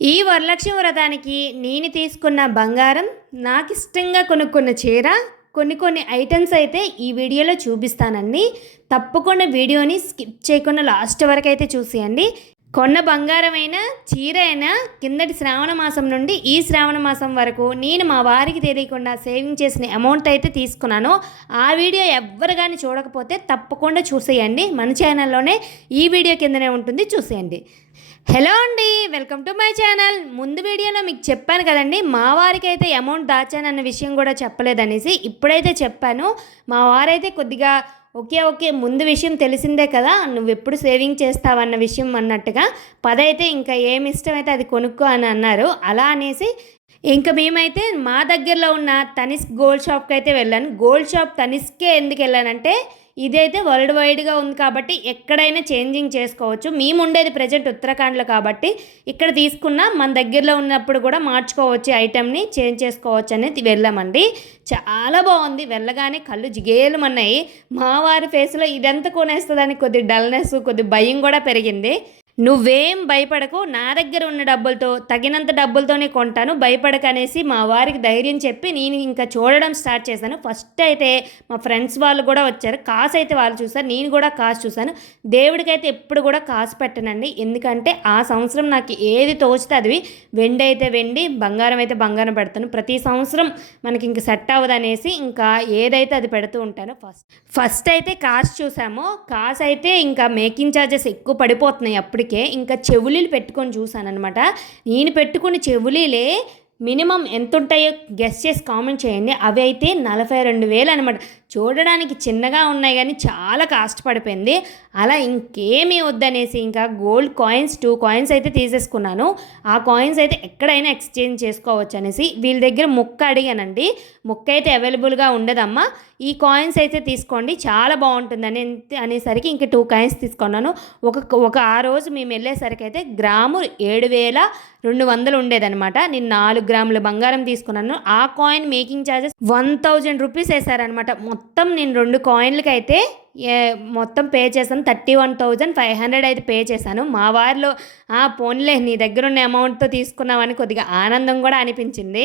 ఈ వరలక్ష్మి వ్రతానికి నేను తీసుకున్న బంగారం నాకు ఇష్టంగా కొనుక్కున్న చీర కొన్ని కొన్ని ఐటమ్స్ అయితే ఈ వీడియోలో చూపిస్తానండి. తప్పకుండా వీడియోని స్కిప్ చేయకుండా లాస్ట్ వరకు అయితే చూసేయండి. కొన్న బంగారమైనా చీర అయినా కిందటి శ్రావణ మాసం నుండి ఈ శ్రావణ మాసం వరకు నేను మా వారికి తెలియకుండా సేవింగ్ చేసిన అమౌంట్ అయితే తీసుకున్నాను. ఆ వీడియో ఎవ్వరు కానీ చూడకపోతే తప్పకుండా చూసేయండి. మన ఛానల్లోనే ఈ వీడియో కిందనే ఉంటుంది. చూసేయండి. హలో అండి వెల్కమ్ టు మై ఛానల్. ముందు వీడియోలో మీకు చెప్పాను కదండి మా వారికి అయితే అమౌంట్ దాచానన్న విషయం కూడా చెప్పలేదనేసి ఇప్పుడైతే చెప్పాను. మా వారైతే కొద్దిగా ఓకే ఓకే ముందు విషయం తెలిసిందే కదా నువ్వు ఎప్పుడు సేవింగ్ చేస్తావన్న విషయం అన్నట్టుగా. పదైతే ఇంకా ఏమి ఇష్టమైతే అది కొనుక్కో అని అన్నారు. అలా అనేసి ఇంకా మేమైతే మా దగ్గరలో ఉన్న తనిస్క్ గోల్డ్ షాప్కి అయితే వెళ్ళాను. గోల్డ్ షాప్ తనిష్కే ఎందుకు వెళ్ళానంటే ఇదైతే వరల్డ్ వైడ్గా ఉంది కాబట్టి ఎక్కడైనా చేంజింగ్ చేసుకోవచ్చు. మేము ఉండేది ప్రజెంట్ ఉత్తరాఖండ్లో కాబట్టి ఇక్కడ తీసుకున్న మన దగ్గరలో ఉన్నప్పుడు కూడా మార్చుకోవచ్చు ఐటెంని చేంజ్ చేసుకోవచ్చు అనేది వెళ్ళామండి. చాలా బాగుంది. వెళ్ళగానే కళ్ళు జిగేలమన్నాయి మా వారి ఫేస్లో ఇదంతా కొనేస్తుందని కొద్ది డల్నెస్ కొద్ది భయం కూడా పెరిగింది. నువ్వేం భయపడకు నా దగ్గర ఉన్న డబ్బులతో తగినంత డబ్బులతోనే కొంటాను భయపడక అనేసి మా వారికి ధైర్యం చెప్పి నేను ఇంకా చూడడం స్టార్ట్ చేశాను. ఫస్ట్ అయితే మా ఫ్రెండ్స్ వాళ్ళు కూడా వచ్చారు. కాసు అయితే వాళ్ళు చూసారు నేను కూడా కాసు చూశాను. దేవుడికైతే ఎప్పుడు కూడా కాసు పెట్టనండి. ఎందుకంటే ఆ సంవత్సరం నాకు ఏది తోచితే అది వెండి అయితే వెండి బంగారం అయితే బంగారం పెడతాను. ప్రతి సంవత్సరం మనకి ఇంక సెట్ అవ్వదు అనేసి ఇంకా ఏదైతే అది పెడుతూ ఉంటాను ఫస్ట్. ఫస్ట్ అయితే కాసు చూసాము. కాసు అయితే ఇంకా మేకింగ్ ఛార్జెస్ ఎక్కువ పడిపోతున్నాయి అప్పుడు అప్పటికే ఇంకా చెవులీలు పెట్టుకొని చూశాను అనమాట నేను పెట్టుకున్న చెవులీలే మినిమం ఎంత ఉంటాయో గెస్ చేసి కామెంట్ చేయండి. అవి అయితే నలభై రెండు వేలు అనమాట చూడడానికి చిన్నగా ఉన్నాయి కానీ చాలా కాస్ట్ పడిపోయింది. అలా ఇంకేమీ వద్దనేసి ఇంకా గోల్డ్ కాయిన్స్ టూ కాయిన్స్ అయితే తీసేసుకున్నాను. ఆ కాయిన్స్ అయితే ఎక్కడైనా ఎక్స్చేంజ్ చేసుకోవచ్చు అనేసి వీళ్ళ దగ్గర ముక్క అడిగానండి. ముక్క అయితే అవైలబుల్గా ఉండదమ్మా. ఈ కాయిన్స్ అయితే తీసుకోండి. చాలా బాగుంటుందని అనేసరికి ఇంక టూ కాయిన్స్ తీసుకున్నాను. ఒక ఒక ఆ రోజు మేము వెళ్ళేసరికి అయితే గ్రాము ఏడు వేల రెండు వందలు ఉండేదన్నమాట. నేను నాలుగు గ్రాముల బంగారం తీసుకున్నాను. ఆ coin making charges one thousand rupees వేసారనమాట మొత్తం నేను రెండు కాయిన్లకి అయితే మొత్తం పే చేశాను. Thirty one thousand five hundred అయితే పే చేశాను. మా వారిలో ఆ పోన్లే నీ దగ్గర ఉన్న అమౌంట్తో తీసుకున్నామని కొద్దిగా ఆనందం కూడా అనిపించింది.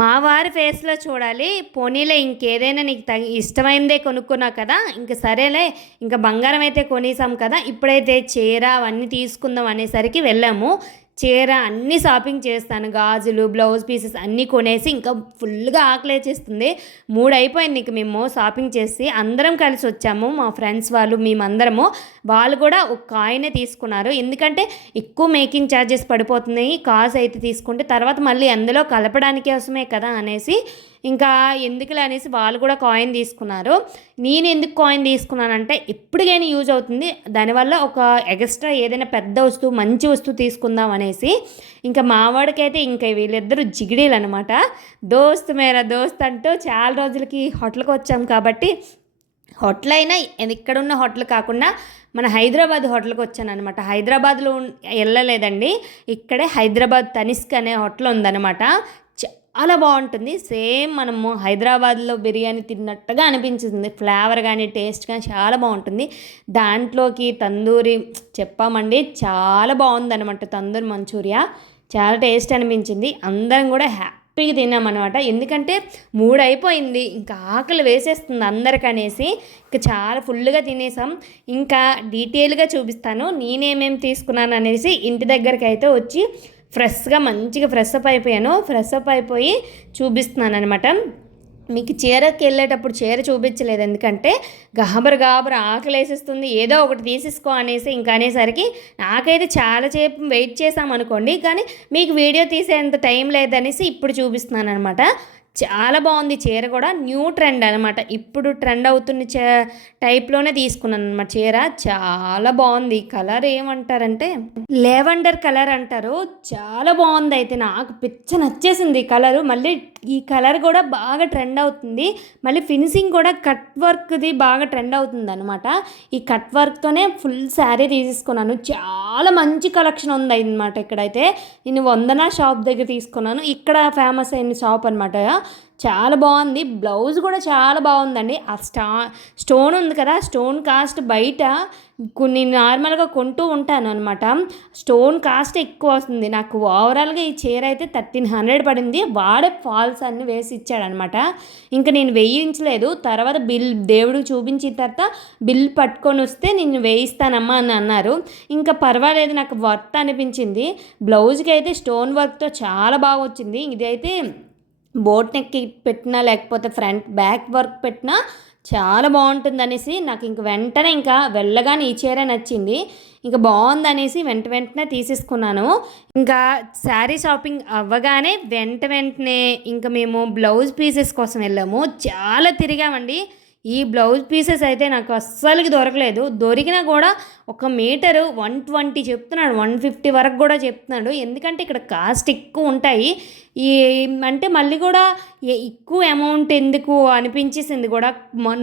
మా వారి ఫేస్లో చూడాలి. పోనీలే ఇంకేదైనా నీకు తగి ఇష్టమైందే కొనుక్కున్నావు కదా ఇంక సరేలే ఇంకా బంగారం అయితే కొనేసాం కదా ఇప్పుడైతే చీర అవన్నీ తీసుకుందాం అనేసరికి వెళ్ళాము. చీర అన్నీ షాపింగ్ చేస్తాను గాజులు బ్లౌజ్ పీసెస్ అన్నీ కొనేసి ఇంకా ఫుల్గా ఆకలేచేస్తుంది మూడు అయిపోయింది ఇంక మేము షాపింగ్ చేసి అందరం కలిసి వచ్చాము మా ఫ్రెండ్స్ వాళ్ళు మేమందరము. వాళ్ళు కూడా ఒక కాయినే తీసుకున్నారు. ఎందుకంటే ఎక్కువ మేకింగ్ ఛార్జెస్ పడిపోతున్నాయి కాస్ అయితే తీసుకుంటే తర్వాత మళ్ళీ అందులో కలపడానికి కోసమే కదా అనేసి ఇంకా ఎందుకులే అనేసి వాళ్ళు కూడా కాయిన్ తీసుకున్నారు. నేను ఎందుకు కాయిన్ తీసుకున్నానంటే ఎప్పటికైనా యూజ్ అవుతుంది. దానివల్ల ఒక ఎక్స్ట్రా ఏదైనా పెద్ద వస్తువు మంచి వస్తువు తీసుకుందాం అనేసి ఇంకా మావాడికైతే ఇంకా వీళ్ళిద్దరూ జిగిడీలు అనమాట దోస్త్ మేరా దోస్త్ అంటూ చాలా రోజులకి హోటల్కి వచ్చాం కాబట్టి హోటల్ అయినా ఇక్కడున్న హోటల్ కాకుండా మన హైదరాబాద్ హోటల్కి వచ్చాను అనమాట హైదరాబాద్లో వెళ్ళలేదండి. ఇక్కడే హైదరాబాద్ తనిష్క్ అనే హోటల్ ఉందన్నమాట. చాలా బాగుంటుంది. సేమ్ మనము హైదరాబాద్లో బిర్యానీ తిన్నట్టుగా అనిపించింది. ఫ్లేవర్ కానీ టేస్ట్ కానీ చాలా బాగుంటుంది. దాంట్లోకి తందూరి చెప్పామండి చాలా బాగుందనమాట తందూరి మంచూరియా. చాలా టేస్ట్ అనిపించింది. అందరం కూడా హ్యాపీగా తిన్నామన్నమాట. ఎందుకంటే మూడు అయిపోయింది. ఇంకా ఆకలి వేసేస్తుంది అందరికనేసి. ఇంకా చాలా ఫుల్గా తినేసాం. ఇంకా డీటెయిల్గా చూపిస్తాను. నేనేమేమి తీసుకున్నాను అనేసి ఇంటి దగ్గరికి అయితే వచ్చి ఫ్రెష్గా మంచిగా ఫ్రెష్ అప్ అయిపోయాను ఫ్రెష్ అప్ అయిపోయి చూపిస్తున్నాను అనమాట మీకు చీరకి వెళ్ళేటప్పుడు చీర చూపించలేదు. ఎందుకంటే గాబర గాబర ఆకలి వేసేస్తుంది ఏదో ఒకటి తీసేసుకో అనేసి ఇంకా అనేసరికి నాకైతే చాలా సేపు వెయిట్ చేసాం అనుకోండి కానీ మీకు వీడియో తీసేంత టైం లేదనేసి ఇప్పుడు చూపిస్తున్నాను అనమాట చాలా బాగుంది చీర కూడా. న్యూ ట్రెండ్ అనమాట. ఇప్పుడు ట్రెండ్ అవుతున్న చే టైప్లోనే తీసుకున్నాను అనమాట చీర. చాలా బాగుంది. కలర్ ఏమంటారంటే లెవెండర్ కలర్ అంటారు. చాలా బాగుంది అయితే నాకు. పిచ్చ నచ్చేసింది కలరు మళ్ళీ ఈ కలర్ కూడా బాగా ట్రెండ్ అవుతుంది. మళ్ళీ ఫినిషింగ్ కూడా కట్ వర్క్ది బాగా ట్రెండ్ అవుతుంది అనమాట ఈ కట్ వర్క్తోనే ఫుల్ శారీ తీసుకున్నాను చాలా చాలా మంచి కలెక్షన్ ఉంది అనమాట ఇక్కడైతే. నేను వందన షాప్ దగ్గర తీసుకున్నాను. ఇక్కడ ఫేమస్ అయిన షాప్ అనమాట చాలా బాగుంది. బ్లౌజ్ కూడా చాలా బాగుందండి. ఆ స్టా స్టోన్ ఉంది కదా స్టోన్ కాస్ట్ బయట కొన్ని నార్మల్గా కొంటూ ఉంటాను అనమాట స్టోన్ కాస్ట్ ఎక్కువ వస్తుంది. నాకు ఓవరాల్గా ఈ చీర అయితే థర్టీన్ హండ్రెడ్ పడింది. వాడే ఫాల్స్ అన్నీ వేసి ఇచ్చాడనమాట ఇంకా నేను వేయించలేదు. తర్వాత బిల్ దేవుడు చూపించిన తర్వాత బిల్ పట్టుకొని వస్తే నేను వేయిస్తానమ్మా అని అన్నారు. ఇంకా పర్వాలేదు నాకు వర్త్ అనిపించింది. బ్లౌజ్కి అయితే స్టోన్ వర్క్తో చాలా బాగా వచ్చింది. ఇదైతే బోట్ నెక్కి పెట్టినా లేకపోతే ఫ్రంట్ బ్యాక్ వర్క్ పెట్టినా చాలా బాగుంటుంది అనేసి నాకు ఇంక వెంటనే ఇంకా వెళ్ళగానే ఈ చీర నచ్చింది. ఇంకా బాగుంది అనేసి వెంట వెంటనే తీసేసుకున్నాను. ఇంకా శారీ షాపింగ్ అవ్వగానే వెంట వెంటనే ఇంకా మేము బ్లౌజ్ పీసెస్ కోసం వెళ్ళాము. చాలా తిరిగామండి. ఈ బ్లౌజ్ పీసెస్ అయితే నాకు అస్సలకి దొరకలేదు. దొరికినా కూడా ఒక మీటరు వన్ ట్వంటీ చెప్తున్నాడు. వన్ ఫిఫ్టీ వరకు కూడా చెప్తున్నాడు. ఎందుకంటే ఇక్కడ కాస్ట్ ఎక్కువ ఉంటాయి. ఈ అంటే మళ్ళీ కూడా ఎక్కువ అమౌంట్ ఎందుకు అనిపించేసింది కూడా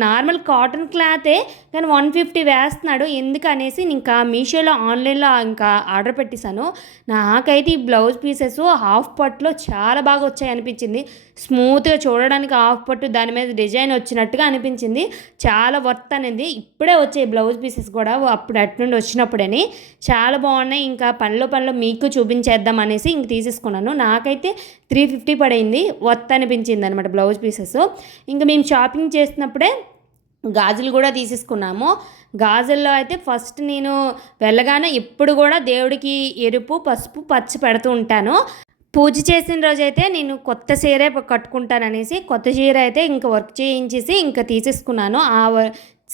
నార్మల్ కాటన్ క్లాతే కానీ వన్ ఫిఫ్టీ వేస్తున్నాడు. ఎందుకు అనేసి ఇంకా మీషోలో ఆన్లైన్లో ఇంకా ఆర్డర్ పెట్టేశాను. నాకైతే ఈ బ్లౌజ్ పీసెస్ హాఫ్ పట్లో చాలా బాగా వచ్చాయి అనిపించింది. స్మూత్గా చూడడానికి హాఫ్ పట్టు దాని మీద డిజైన్ వచ్చినట్టుగా అనిపించింది. చాలా వర్త్ అనేది. ఇప్పుడే వచ్చాయి బ్లౌజ్ పీసెస్ కూడా అప్పుడు నుండి వచ్చినప్పుడని. చాలా బాగున్నాయి. ఇంకా పనిలో పనిలో మీకు చూపించేద్దాం అనేసి ఇంక తీసేసుకున్నాను. నాకైతే త్రీ ఫిఫ్టీ పడింది వర్త్ అనిపించింది అనమాట బ్లౌజ్ పీసెస్. ఇంకా మేము షాపింగ్ చేసినప్పుడే గాజులు కూడా తీసేసుకున్నాము. గాజుల్లో అయితే ఫస్ట్ నేను వెళ్ళగానే ఎప్పుడు కూడా దేవుడికి ఎరుపు పసుపు పచ్చి పెడుతూ ఉంటాను. పూజ చేసిన రోజైతే నేను కొత్త చీరే కట్టుకుంటాననేసి కొత్త చీర అయితే ఇంకా వర్క్ చేయించేసి ఇంకా తీసేసుకున్నాను. ఆ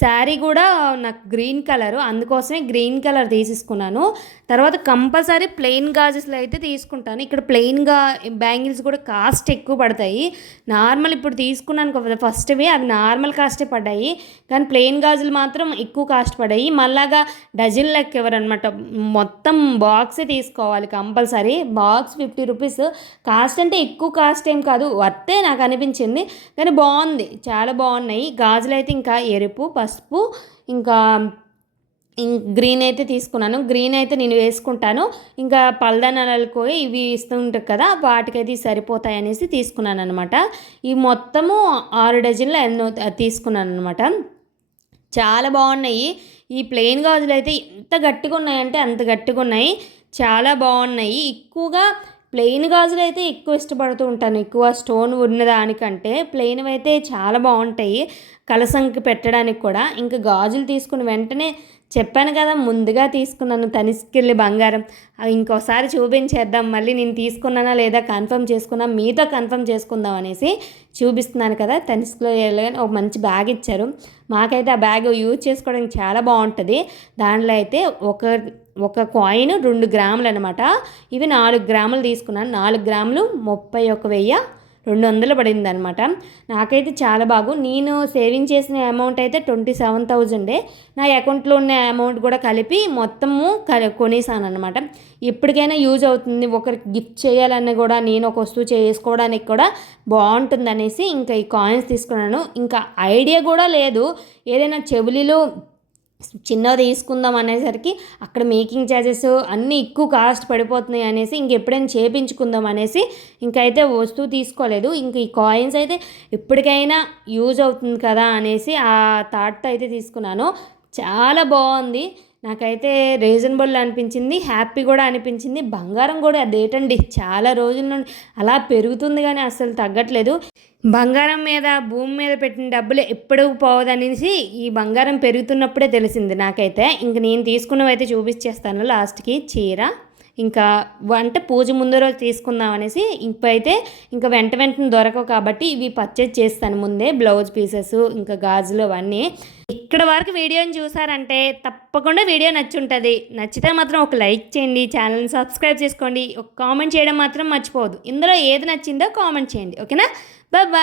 శారీ కూడా నాకు గ్రీన్ కలర్ అందుకోసమే గ్రీన్ కలర్ తీసేసుకున్నాను. తర్వాత కంపల్సరీ ప్లెయిన్ గాజెస్లో అయితే తీసుకుంటాను. ఇక్కడ ప్లెయిన్గా బ్యాంగిల్స్ కూడా కాస్ట్ ఎక్కువ పడతాయి. నార్మల్ ఇప్పుడు తీసుకున్నాను కదా ఫస్ట్వి అవి నార్మల్ కాస్టే పడ్డాయి. కానీ ప్లెయిన్ గాజులు మాత్రం ఎక్కువ కాస్ట్ పడ్డాయి. మళ్ళాగా డజన్ లెక్క ఎవరనమాట మొత్తం బాక్సే తీసుకోవాలి compulsory. Box fifty rupees. Cost అంటే ఎక్కువ కాస్ట్ ఏం కాదు వర్తే నాకు అనిపించింది. కానీ బాగుంది చాలా బాగున్నాయి. గాజులు అయితే ఇంకా ఎరుపు పసుపు ఇంకా గ్రీన్ అయితే తీసుకున్నాను. గ్రీన్ అయితే నేను వేసుకుంటాను. ఇంకా పల్దనాలకు ఇవి ఇస్తూ ఉంటాయి కదా వాటికైతే సరిపోతాయి అనేసి తీసుకున్నాను అనమాట ఈ మొత్తము ఆరు డజన్లు ఎన్నో తీసుకున్నాను అనమాట చాలా బాగున్నాయి. ఈ ప్లెయిన్ గాజులు అయితే ఎంత గట్టిగా ఉన్నాయంటే అంత గట్టిగా ఉన్నాయి చాలా బాగున్నాయి. ఎక్కువగా ప్లెయిన్ గాజులు అయితే ఎక్కువ ఇష్టపడుతూ ఉంటాను. ఎక్కువ స్టోన్ ఉన్నదానికంటే ప్లెయిన్ అయితే చాలా బాగుంటాయి. కలసంకి పెట్టడానికి కూడా. ఇంకా గాజులు తీసుకుని వెంటనే చెప్పాను కదా ముందుగా తీసుకున్నాను తనిస్కెళ్ళి బంగారం. ఇంకోసారి చూపించేద్దాం మళ్ళీ నేను తీసుకున్నానా లేదా కన్ఫర్మ్ చేసుకున్నా మీతో కన్ఫర్మ్ చేసుకుందాం అనేసి చూపిస్తున్నాను కదా తనిస్క్లో వెళ్ళగానే ఒక మంచి బ్యాగ్ ఇచ్చారు. మాకైతే ఆ బ్యాగ్ యూజ్ చేసుకోవడానికి చాలా బాగుంటుంది. దాంట్లో అయితే ఒక ఒక కాయిన్ రెండు గ్రాములు అనమాట ఇవి నాలుగు గ్రాములు తీసుకున్నాను. నాలుగు గ్రాములు ముప్పై ఒక వెయ్యి రెండు వందలు పడింది అనమాట నాకైతే చాలా బాగు. నేను సేవింగ్ చేసిన అమౌంట్ అయితే ట్వంటీ సెవెన్ థౌజండే నా అకౌంట్లో ఉన్న అమౌంట్ కూడా కలిపి మొత్తము కొనేసాను అనమాట ఎప్పటికైనా యూజ్ అవుతుంది. ఒకరికి గిఫ్ట్ చేయాలన్న కూడా నేను ఒక వస్తువు చేసుకోవడానికి కూడా బాగుంటుంది అనేసి ఇంకా ఈ కాయిన్స్ తీసుకున్నాను. ఇంకా ఐడియా కూడా లేదు. ఏదైనా చెవులిలో చిన్నది తీసుకుందాం అనేసరికి అక్కడ మేకింగ్ ఛార్జెస్ అన్నీ ఎక్కువ కాస్ట్ పడిపోతున్నాయి అనేసి ఇంకెప్పుడైనా చేపించుకుందాం అనేసి ఇంకైతే వస్తువు తీసుకోలేదు. ఇంక ఈ కాయిన్స్ అయితే ఎప్పటికైనా యూజ్ అవుతుంది కదా అనేసి ఆ థాట్తో అయితే తీసుకున్నాను. చాలా బాగుంది. నాకైతే రీజనబుల్ అనిపించింది. హ్యాపీ కూడా అనిపించింది. బంగారం కూడా అదేటండి చాలా రోజుల నుండి అలా పెరుగుతుంది కానీ అసలు తగ్గట్లేదు. బంగారం మీద భూమి మీద పెట్టిన డబ్బులు ఎప్పుడు పోవదనేసి ఈ బంగారం పెరుగుతున్నప్పుడే తెలిసింది నాకైతే. ఇంక నేను తీసుకున్నవైతే చూపించేస్తాను లాస్ట్కి చీర. ఇంకా అంటే పూజ ముందు రోజు తీసుకుందాం అనేసి ఇప్పుడైతే ఇంకా వెంట వెంటనే దొరకవు కాబట్టి ఇవి పర్చేజ్ చేస్తాను ముందే. బ్లౌజ్ పీసెస్ ఇంకా గాజులు అవన్నీ. ఇక్కడ వరకు వీడియోని చూసారంటే తప్పకుండా వీడియో నచ్చుంటుంది. నచ్చితే మాత్రం ఒక లైక్ చేయండి. ఛానల్ని సబ్స్క్రైబ్ చేసుకోండి. ఒక కామెంట్ చేయడం మాత్రం మర్చిపోవద్దు. ఇందులో ఏది నచ్చిందో కామెంట్ చేయండి. ఓకేనా బాయ్